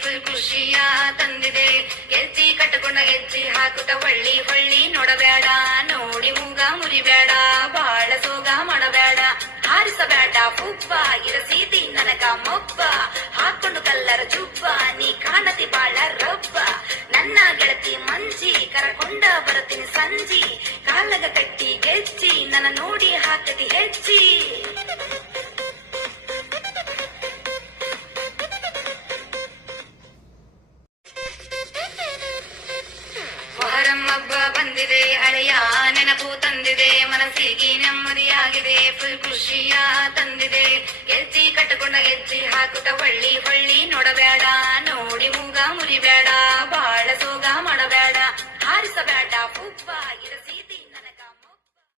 Full ಖುಷಿಯ ತಂದಿದೆ. ಹೆಜ್ಜಿ ಕಟ್ಟಕೊಂಡ ಹೆಜ್ಜಿ ಹಾಕುತ್ತ ಹೊಳ್ಳಿ ಹೊಳ್ಳಿ ನೋಡಬೇಡ. ನೋಡಿ ಮೂಗ ಮುರಿಬೇಡ. ಬಾಳ ಸೋಗ ಮಾಡಬೇಡ. ಹಾರಿಸಬೇಡ. ಪುಪ್ಪ ಇರಸೀತಿ ನನಗ ಮೊಬ್ಬ. ಹಾಕೊಂಡು ಕಲ್ಲರ ಜುಬ್ಬ. ನೀ ಕಾಣತಿ ಬಾಳ ರಬ್ಬ. ನನ್ನ ಗೆಳತಿ ಮಂಜಿ ಕರಕೊಂಡ ಬರುತ್ತೀನಿ ಸಂಜಿ. ಕಾಲಗ ಕಟ್ಟಿ ಗೆಜ್ಜಿ. ನನ್ನ ನೋಡಿ ಹಾಕತಿ ಹೆಜ್ಜಿ. ಬಂದಿದೆ ಹಳೆಯ ನೆನಪು ತಂದಿದೆ, ಮನಸ್ಸಿಗೆ ನೆಮ್ಮದಿಯಾಗಿದೆ ಫುಲ್ ಖುಷಿಯ ತಂದಿದೆ. ಹೆಜ್ಜಿ ಕಟ್ಟಕೊಂಡ ಹೆಜ್ಜಿ ಹಾಕುತ್ತ ಹೊಳ್ಳಿ ಹೊಳ್ಳಿ ನೋಡಬೇಡ, ನೋಡಿ ಮೂಗ ಮುರಿಬೇಡ, ಬಾಳ ಸೋಗ ಮಾಡಬೇಡ, ಹಾರಿಸಬೇಡ